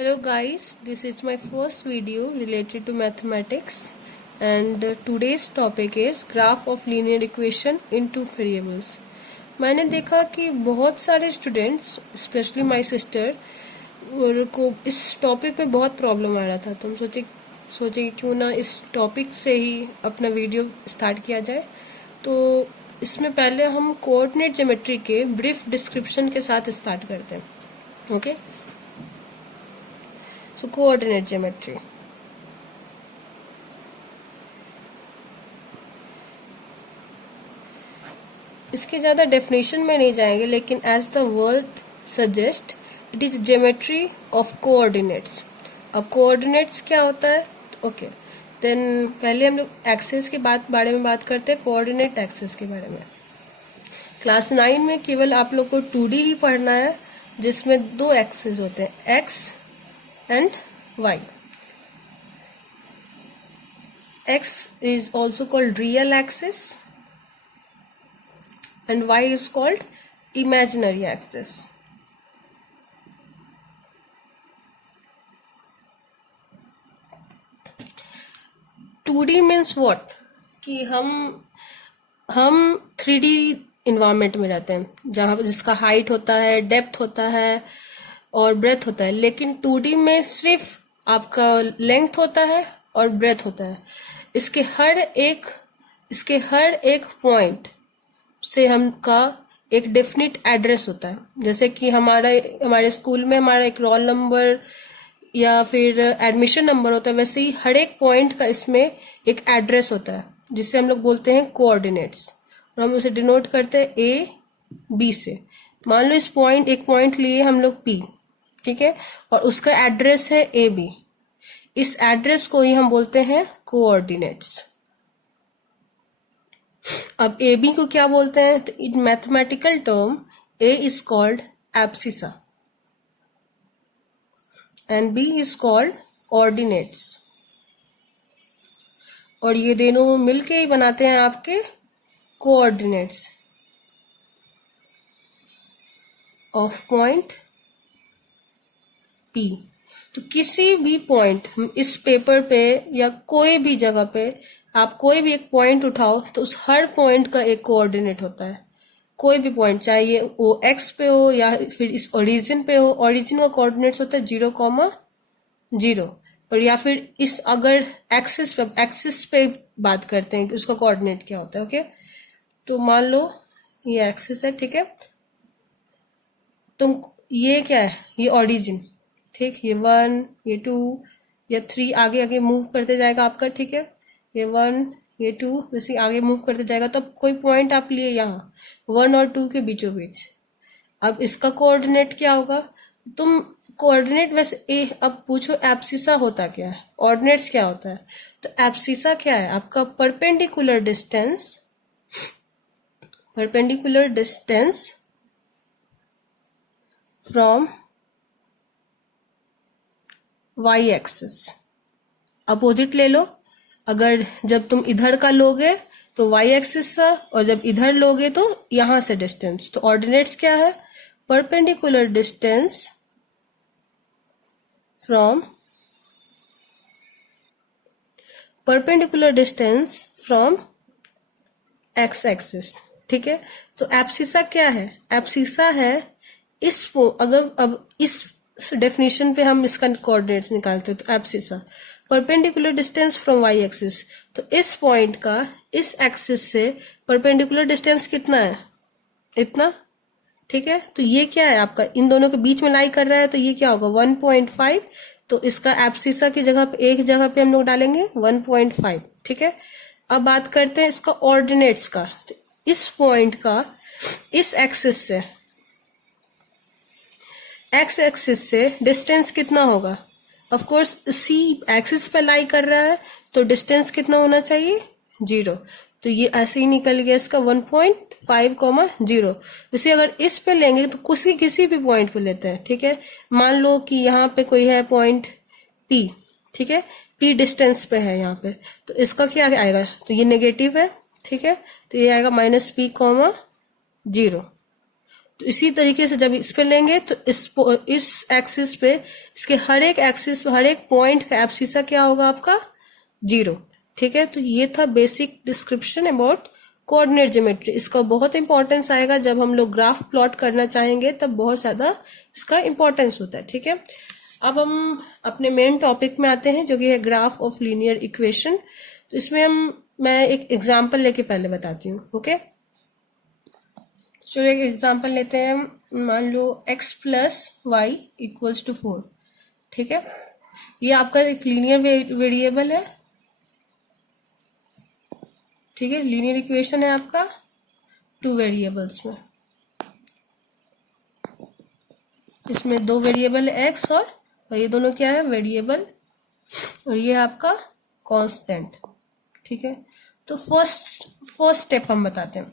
Hello guys, this is my first video related to mathematics and today's topic is graph of linear equation in two variables. मैंने देखा कि बहुत सारे students specially my sister को इस topic पे बहुत प्रॉब्लम आ रहा था, तो हम सोचे कि क्यों ना इस टॉपिक से ही अपना वीडियो स्टार्ट किया जाए। तो इसमें पहले हम कोऑर्डिनेट ज्योमेट्री के ब्रीफ डिस्क्रिप्शन के साथ स्टार्ट करते हैं। Okay, so coordinate geometry. इसके ज्यादा डेफिनेशन में नहीं जाएंगे, लेकिन as the word suggest it is geometry of coordinates. अब कोऑर्डिनेट्स क्या होता है? ओके, देन पहले हम लोग एक्सेस के बारे में बात करते हैं, कोऑर्डिनेट एक्सेस के बारे में। क्लास 9 में केवल आप लोग को 2D ही पढ़ना है, जिसमें दो एक्सेस होते हैं, x and y. X is also called real axis and y is called imaginary axis. Two D means what? कि हम 3D इन्वायरमेंट में रहते हैं, जहां जिसका हाइट होता है, डेप्थ होता है और ब्रेथ होता है। लेकिन 2D में सिर्फ आपका लेंथ होता है और ब्रेथ होता है। इसके हर एक पॉइंट से हमका एक डेफिनेट एड्रेस होता है। जैसे कि हमारे स्कूल में हमारा एक रोल नंबर या फिर एडमिशन नंबर होता है, वैसे ही हर एक पॉइंट का इसमें एक एड्रेस होता है, जिसे हम लोग बोलते हैं कोऑर्डिनेट्स, और हम उसे डिनोट करते हैं ए बी से। मान लो एक पॉइंट लिए हम लोग P, ठीक है, और उसका एड्रेस है ए बी। इस एड्रेस को ही हम बोलते हैं कोऑर्डिनेट्स। अब ए बी को क्या बोलते हैं? तो in mathematical term a is called abscissa and B is called ordinates, और ये दोनों मिलके ही बनाते हैं आपके कोऑर्डिनेट्स ऑफ पॉइंट P। तो किसी भी पॉइंट इस पेपर पे या कोई भी जगह पे आप कोई भी एक पॉइंट उठाओ, तो उस हर पॉइंट का एक कोऑर्डिनेट होता है। कोई भी पॉइंट, चाहे ये वो एक्स पे हो या फिर इस ओरिजिन पे हो, ओरिजिन का कोऑर्डिनेट्स होता है 0,0, और या फिर इस अगर एक्सिस पे बात करते हैं कि उसका कोऑर्डिनेट क्या होता है। ओके, तो मान लो ये एक्सिस है, ठीक है, तुम ये क्या है? ये ओरिजिन, ठीक, ये 1, ये 2 या 3 आगे आगे मूव करते जाएगा आपका, ठीक है, ये 1 ये 2 वैसे आगे मूव करते जाएगा। तब कोई पॉइंट आप लिए यहाँ 1 और 2 के बीचों बीच। अब इसका कोऑर्डिनेट क्या होगा? तुम कोऑर्डिनेट वैसे अब पूछो एब्सिसा होता क्या है, ऑर्डिनेट्स क्या होता है? तो एब्सिसा क्या है? आपका perpendicular distance from y axis. Opposite ले लो, अगर जब तुम इधर का लोगे तो y एक्सिस का, और जब इधर लोगे तो यहां से डिस्टेंस। तो ऑर्डिनेट्स क्या है? Perpendicular distance from x axis, ठीक है। तो एब्सिसा क्या है? एब्सिसा है इस डेफिनेशन पे हम इसका कोऑर्डिनेट्स निकालते हैं, तो abscissa perpendicular distance from y axis. तो इस पॉइंट का इस एक्सिस से परपेंडिकुलर डिस्टेंस कितना है? इतना, ठीक है। तो ये क्या है? आपका इन दोनों के बीच में लाई कर रहा है, तो ये क्या होगा? 1.5। तो इसका एब्सिसा की जगह पे एक जगह पे हम लोग डालेंगे 1.5, ठीक है। अब बात करते हैं इसका ऑर्डिनेट्स का। तो इस पॉइंट का इस एक्सिस से एक्स एक्सिस से डिस्टेंस कितना होगा? ऑफ कोर्स सी एक्सिस पे लाई कर रहा है, तो डिस्टेंस कितना होना चाहिए? 0। तो ये ऐसे ही निकल गया इसका 1.5,0। वैसे अगर इस पे लेंगे तो किसी भी पॉइंट पे लेते हैं, ठीक है। मान लो कि यहाँ पे कोई है पॉइंट P, ठीक है, P डिस्टेंस पे है यहाँ पे, तो इसका क्या आएगा? तो ये नेगेटिव है, ठीक है, तो ये आएगा -P, 0। तो इसी तरीके से जब इस पे लेंगे तो इस एक्सिस पे इसके हर एक एक्सिस हर एक पॉइंट का एब्सिसा क्या होगा आपका 0। ठीक है, तो ये था basic description about coordinate geometry. इसका बहुत इंपॉर्टेंस आएगा जब हम लोग ग्राफ प्लॉट करना चाहेंगे, तब बहुत ज्यादा इसका इंपॉर्टेंस होता है। ठीक है, अब हम अपने मेन टॉपिक में आते हैं जो कि है ग्राफ ऑफ लीनियर इक्वेशन। तो इसमें मैं एक एग्जांपल लेके पहले बताती हूँ। ओके, चलो एक एग्जांपल लेते हैं। मान लो x plus y equals to 4। ठीक है, ये आपका एक लीनियर वेरिएबल है। ठीक है, लीनियर इक्वेशन है आपका 2 वेरिएबल्स में। इसमें 2 वेरिएबल है x और ये दोनों क्या है वेरिएबल, और ये आपका कांस्टेंट। ठीक है, तो फर्स्ट स्टेप हम बताते हैं।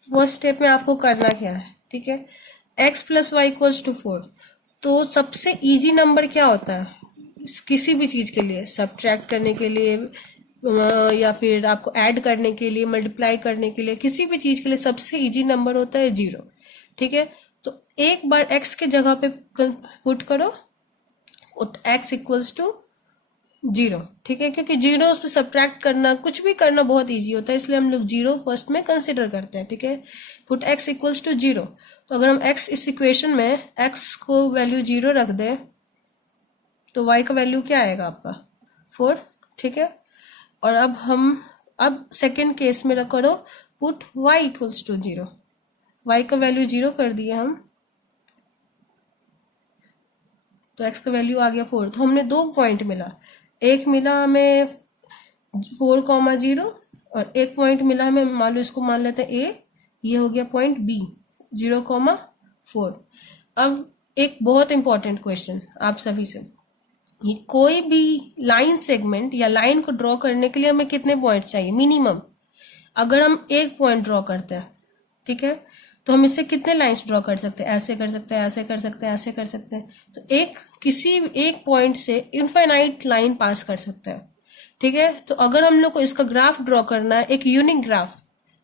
फर्स्ट स्टेप में आपको करना क्या है। ठीक है, x plus y equals to 4। तो सबसे इजी नंबर क्या होता है किसी भी चीज के लिए, सब्ट्रैक्ट करने के लिए या फिर आपको ऐड करने के लिए, मल्टीप्लाई करने के लिए, किसी भी चीज के लिए सबसे इजी नंबर होता है 0। ठीक है, तो एक बार x के जगह पे पुट करो x इक्वल्स टू 0। ठीक है, क्योंकि 0 से सब्ट्रैक्ट करना कुछ भी करना बहुत इजी होता है, इसलिए हम लोग 0 फर्स्ट में कंसिडर करते हैं। ठीक है, पुट x इक्वल्स टू 0। तो अगर हम x इस इक्वेशन में x को वैल्यू 0 रख दें तो y का वैल्यू क्या आएगा आपका 4। ठीक है, और अब सेकेंड केस में करो put y equals to 0। y का वैल्यू 0 कर दिए हम, तो x का वैल्यू आ गया 4। तो हमने 2 पॉइंट मिला, एक मिला हमें 4,0 और एक पॉइंट मिला हमें, मान लो इसको मान लेते हैं a, ये हो गया पॉइंट b 0,4। अब एक बहुत इंपॉर्टेंट क्वेश्चन आप सभी से, ये कोई भी लाइन सेगमेंट या लाइन को ड्रॉ करने के लिए हमें कितने पॉइंट चाहिए मिनिमम। अगर हम एक पॉइंट ड्रॉ करते हैं, ठीक है, तो हम इससे कितने लाइंस ड्रॉ कर सकते हैं, ऐसे कर सकते हैं, ऐसे कर सकते हैं, ऐसे कर सकते हैं। तो किसी एक पॉइंट से इनफाइनाइट लाइन पास कर सकते हैं। ठीक है, तो अगर हम लोग को इसका ग्राफ ड्रॉ करना है, एक यूनिक ग्राफ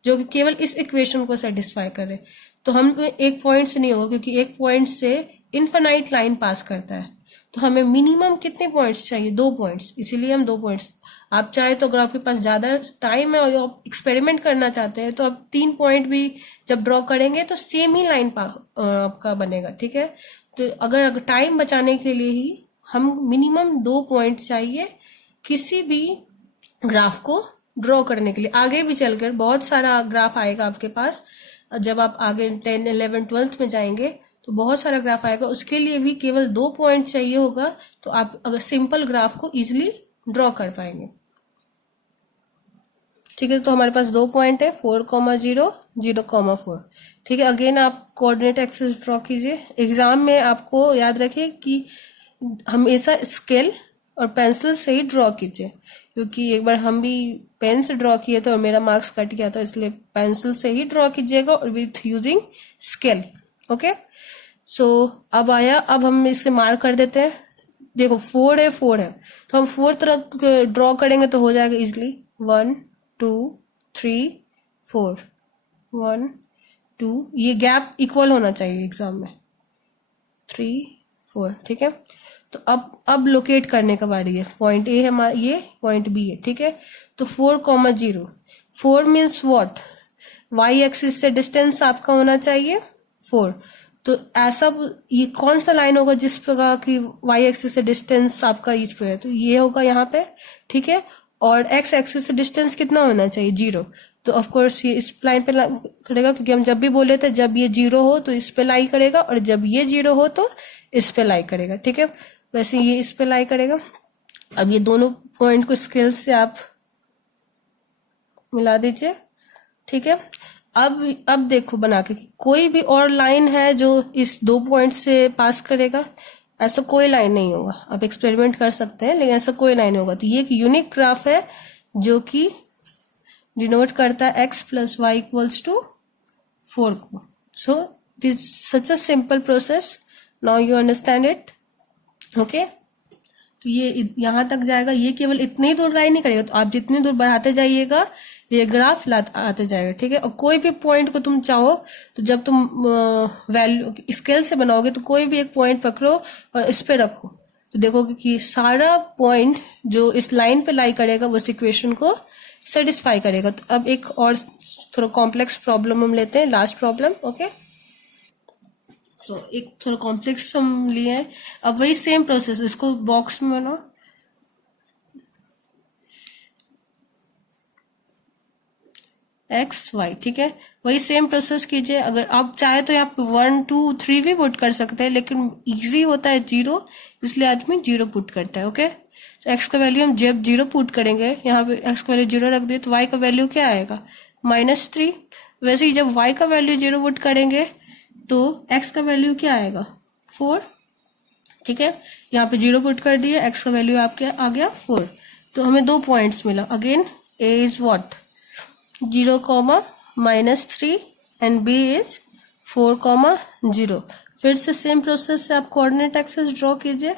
जो कि केवल इस इक्वेशन को सेटिस्फाई करे, तो हम एक पॉइंट से नहीं होगा, क्योंकि एक पॉइंट से इनफाइनाइट लाइन पास करता है। तो हमें मिनिमम कितने पॉइंट्स चाहिए 2 पॉइंट्स, इसीलिए हम 2 पॉइंट्स। आप चाहे तो अगर आपके पास ज्यादा टाइम है और आप एक्सपेरिमेंट करना चाहते हैं तो आप 3 पॉइंट भी जब ड्रॉ करेंगे तो सेम ही लाइन आपका बनेगा। ठीक है, तो अगर टाइम बचाने के लिए ही हम मिनिमम 2 पॉइंट चाहिए किसी भी ग्राफ को ड्रॉ करने के लिए। आगे भी चलकर बहुत सारा ग्राफ आएगा आपके पास, जब आप आगे 10, 11, 12 में जाएंगे तो बहुत सारा ग्राफ आएगा, उसके लिए भी केवल 2 पॉइंट चाहिए होगा, तो आप अगर सिंपल ग्राफ को इजिली ड्रॉ कर पाएंगे। ठीक है, तो हमारे पास 2 पॉइंट है 4,0, 0,4। ठीक है, अगेन आप कोऑर्डिनेट एक्सिस ड्रॉ कीजिए। एग्जाम में आपको याद रखिए कि हमेशा स्केल और पेंसिल से ही ड्रॉ कीजिए, क्योंकि एक बार हम भी पेन से ड्रॉ किए थे और मेरा मार्क्स कट गया था, इसलिए पेंसिल से ही ड्रॉ कीजिएगा और विथ यूजिंग स्केल। ओके, सो अब हम इसे मार्क कर देते हैं। देखो 4 है तो हम 4 तरह ड्रॉ करेंगे तो हो जाएगा इजिली 1 2 3 4 1 2, ये गैप इक्वल होना चाहिए एग्जाम में 3 4। ठीक है, तो अब लोकेट करने का बारी है। पॉइंट ए है, ये पॉइंट बी है। ठीक है, तो 4,0 4 मीन्स व्हाट, वाई एक्सिस से डिस्टेंस आपका होना चाहिए 4। तो ऐसा ये कौन सा लाइन होगा जिस प्रकार की वाई एक्सिस से डिस्टेंस आपका इस पे है, तो ये होगा यहाँ पे। ठीक है, और एक्स एक्सिस से डिस्टेंस कितना होना चाहिए 0। तो ऑफ कोर्स ये इस लाइन पे करेगा, क्योंकि हम जब भी बोले थे जब ये 0 हो तो इस पे लाई करेगा और जब ये 0 हो तो इस पे लाई करेगा। ठीक है, वैसे ये इस पे लाई करेगा। अब ये दोनों पॉइंट को स्केल से आप मिला दीजिए। ठीक है, अब देखो बना के कोई भी और लाइन है जो इस 2 पॉइंट से पास करेगा, ऐसा कोई लाइन नहीं होगा। आप एक्सपेरिमेंट कर सकते हैं, लेकिन ऐसा कोई लाइन होगा। तो ये एक यूनिक ग्राफ है जो कि डिनोट करता है x plus y equals to 4 को। So it is such a simple process, now you understand it. Okay, तो ये यहां तक जाएगा, ये केवल इतनी दूर लाई नहीं करेगा, तो आप जितनी दूर बढ़ाते जाइएगा ये ग्राफ आते जाएगा, ठीक है। और कोई भी पॉइंट को तुम चाहो तो जब तुम वैल्यू स्केल से बनाओगे तो कोई भी एक पॉइंट पकड़ो और इस पे रखो, तो देखोगे कि सारा पॉइंट जो इस लाइन पे लाई करेगा वो इस इक्वेशन को सेटिस्फाई करेगा। तो अब एक और थोड़ा कॉम्प्लेक्स प्रॉब्लम हम लेते हैं, लास्ट प्रॉब्लम, ओके। सो एक थोड़ा कॉम्प्लेक्स हम लिए हैं। अब वही सेम प्रोसेस, इसको बॉक्स में बनाओ, एक्स वाई, ठीक है। वही सेम प्रोसेस कीजिए। अगर आप चाहे तो आप 1 2 3 भी पुट कर सकते हैं, लेकिन इजी होता है 0, इसलिए आदमी 0 पुट करता है, ओके। तो एक्स का वैल्यू हम जब 0 पुट करेंगे, यहाँ पे एक्स का वैल्यू 0 रख दिए, तो वाई का वैल्यू क्या आएगा, -3। वैसे ही जब वाई का वैल्यू 0 पुट करेंगे तो एक्स का वैल्यू क्या आएगा, 4, ठीक है। यहाँ पे 0 पुट कर दिए, एक्स का वैल्यू आपके आ गया 4। तो हमें 2 पॉइंट्स मिला। Again A is what, 0, -3 and B is 4, 0। फिर से सेम प्रोसेस से आप कोऑर्डिनेट एक्सेस ड्रॉ कीजिए।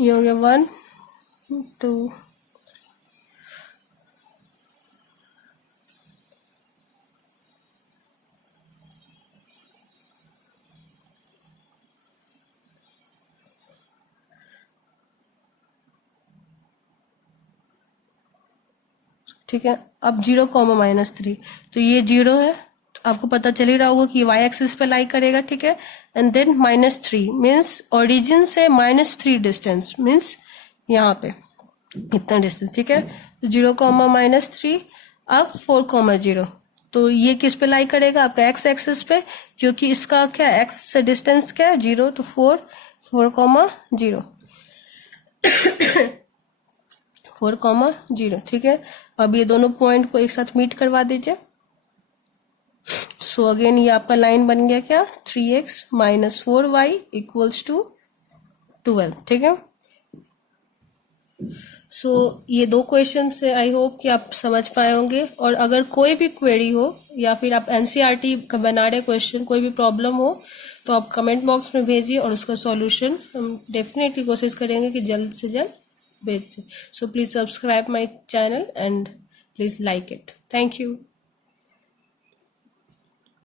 ये हो गया 1 2, ठीक है। अब 0, -3, तो ये 0 है, तो आपको पता चल ही रहा होगा कि वाई एक्सिस पे लाई करेगा, ठीक है। एंड देन -3 मीन्स ओरिजिन से -3 डिस्टेंस, मीन्स यहाँ पे इतना डिस्टेंस, ठीक है। तो 0, -3, अब 4, 0, तो ये किस पे लाई करेगा, आपका एक्स एक्सिस पे, क्योंकि इसका क्या एक्स से डिस्टेंस क्या है 0, तो 4, 0 4, 0, ठीक है। अब ये दोनों पॉइंट को एक साथ मीट करवा दीजिए। सो अगेन ये आपका लाइन बन गया क्या, 3x - 4y = 12, ठीक है। सो ये 2 क्वेश्चन से आई होप कि आप समझ पाए होंगे। और अगर कोई भी क्वेरी हो या फिर आप एनसीईआरटी का बना रहे क्वेश्चन, कोई भी प्रॉब्लम हो, तो आप कमेंट बॉक्स में भेजिए और उसका सॉल्यूशन हम डेफिनेटली कोशिश करेंगे कि जल्द से जल्द भेज दें। So please subscribe my channel and please like it. Thank you.